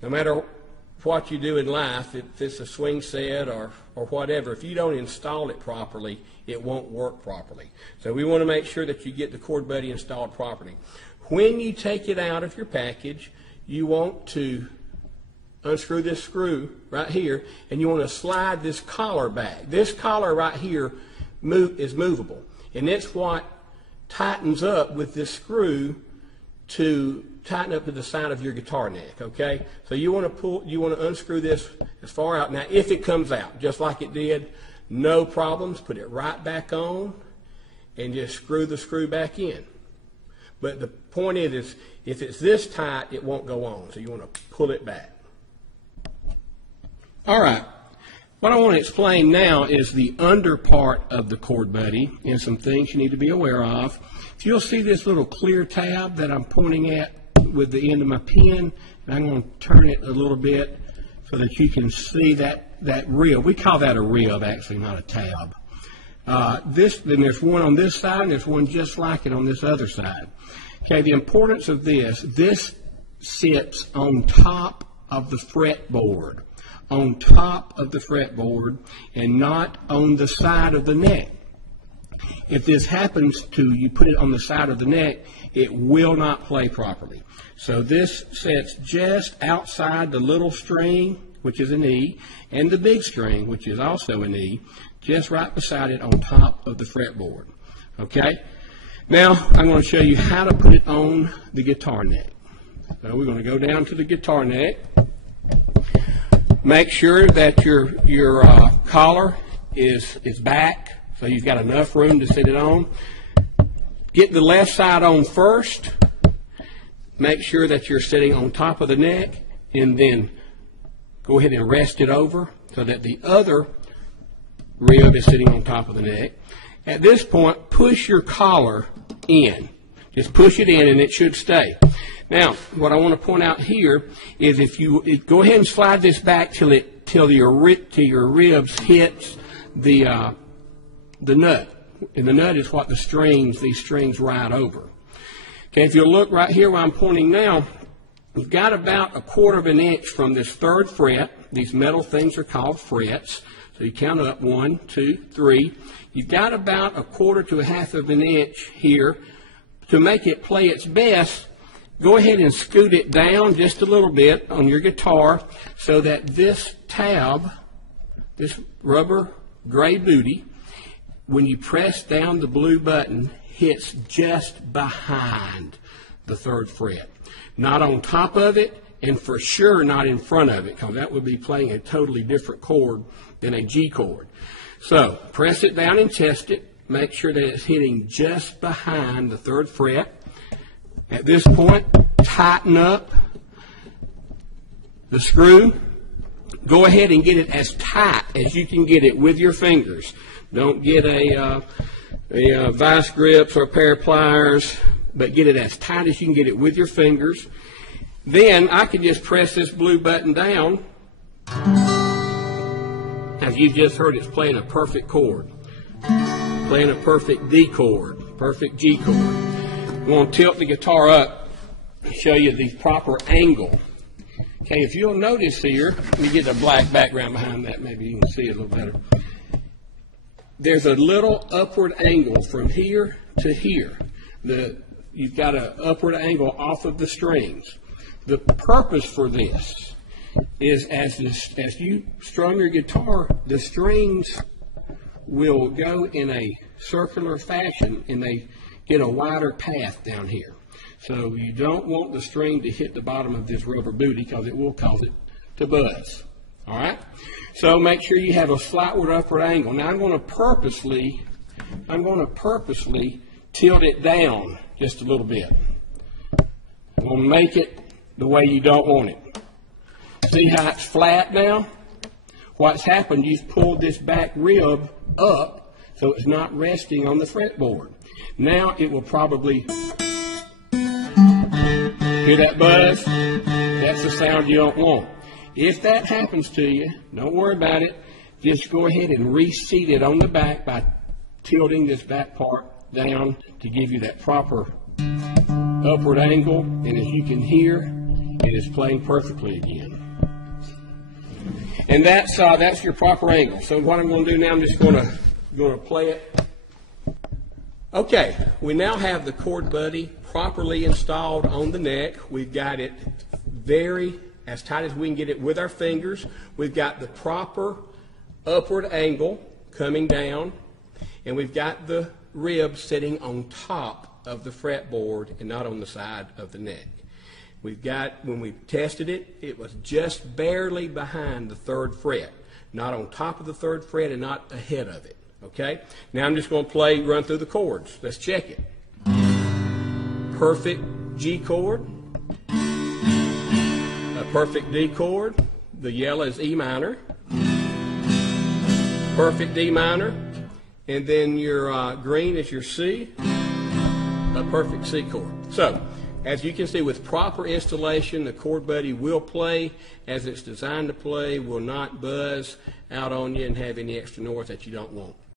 No matter what you do in life, if it's a swing set or whatever, if you don't install it properly, it won't work properly. So we want to make sure that you get the Chord Buddy installed properly. When you take it out of your package, you want to unscrew this screw right here, and you want to slide this collar back. This collar right here is movable, and it's what tightens up with this screw to tighten up to the side of your guitar neck. Okay, so you want to unscrew this as far out. Now if it comes out just like it did, no problems, put it right back on and just screw the screw back in. But the point is if it's this tight, it won't go on, so you want to pull it back. All right, what I want to explain now is the under part of the Chord Buddy and some things you need to be aware of. If you'll see this little clear tab that I'm pointing at with the end of my pen, and I'm going to turn it a little bit so that you can see that rib. We call that a rib, actually, not a tab. Then there's one on this side, and there's one just like it on this other side. Okay, the importance of this sits on top of the fretboard. On top of the fretboard and not on the side of the neck. If this happens to you put it on the side of the neck, it will not play properly. So this sits just outside the little string, which is an E, and the big string, which is also an E, just right beside it on top of the fretboard. Okay? Now I'm going to show you how to put it on the guitar neck. So we're going to go down to the guitar neck. Make sure that your collar is back, so you've got enough room to sit it on. Get the left side on first. Make sure that you're sitting on top of the neck, and then go ahead and rest it over so that the other rib is sitting on top of the neck. At this point, push your collar in. Just push it in, and it should stay. Now, what I want to point out here is if you go ahead and slide this back till your ribs hits the nut, and the nut is what these strings ride over. Okay, if you look right here where I'm pointing now, you've got about 1/4 of an inch from this 3rd fret. These metal things are called frets. So you count up 1, 2, 3. You've got about 1/4 to 1/2 of an inch here to make it play its best. Go ahead and scoot it down just a little bit on your guitar so that this tab, this rubber gray booty, when you press down the blue button, hits just behind the 3rd fret. Not on top of it, and for sure not in front of it, because that would be playing a totally different chord than a G chord. So press it down and test it. Make sure that it's hitting just behind the 3rd fret. At this point, tighten up the screw. Go ahead and get it as tight as you can get it with your fingers. Don't get a vice grips or a pair of pliers, but get it as tight as you can get it with your fingers. Then I can just press this blue button down. As you just heard, it's playing a perfect chord. Playing a perfect D chord, perfect G chord. I'm going to tilt the guitar up and show you the proper angle. Okay, if you'll notice here, let me get a black background behind that, maybe you can see it a little better. There's a little upward angle from here to here. You've got an upward angle off of the strings. The purpose for this is as you strum your guitar, the strings will go in a circular fashion and they get a wider path down here. So you don't want the string to hit the bottom of this rubber booty because it will cause it to buzz. All right? So make sure you have a slightward upward angle. Now I'm going to purposely tilt it down just a little bit. I'm going to make it the way you don't want it. See how it's flat now? What's happened, you've pulled this back rib up so it's not resting on the fretboard. Now it will probably hear that buzz. That's the sound you don't want. If that happens to you, don't worry about it. Just go ahead and reseat it on the back by tilting this back part down to give you that proper upward angle. And as you can hear, It is playing perfectly again. And that's your proper angle. So what I'm going to do now, I'm just going to play it. Okay, we now have the Chord Buddy properly installed on the neck. We've got it very as tight as we can get it with our fingers. We've got the proper upward angle coming down, and we've got the rib sitting on top of the fretboard and not on the side of the neck. We've got, when we tested it, it was just barely behind the 3rd fret, not on top of the 3rd fret and not ahead of it. Okay? Now I'm just going to run through the chords. Let's check it. Perfect G chord, a perfect D chord, the yellow is E minor, perfect D minor, and then your green is your C, a perfect C chord. So, as you can see, with proper installation, the Chord Buddy will play as it's designed to play, will not buzz out on you and have any extra noise that you don't want.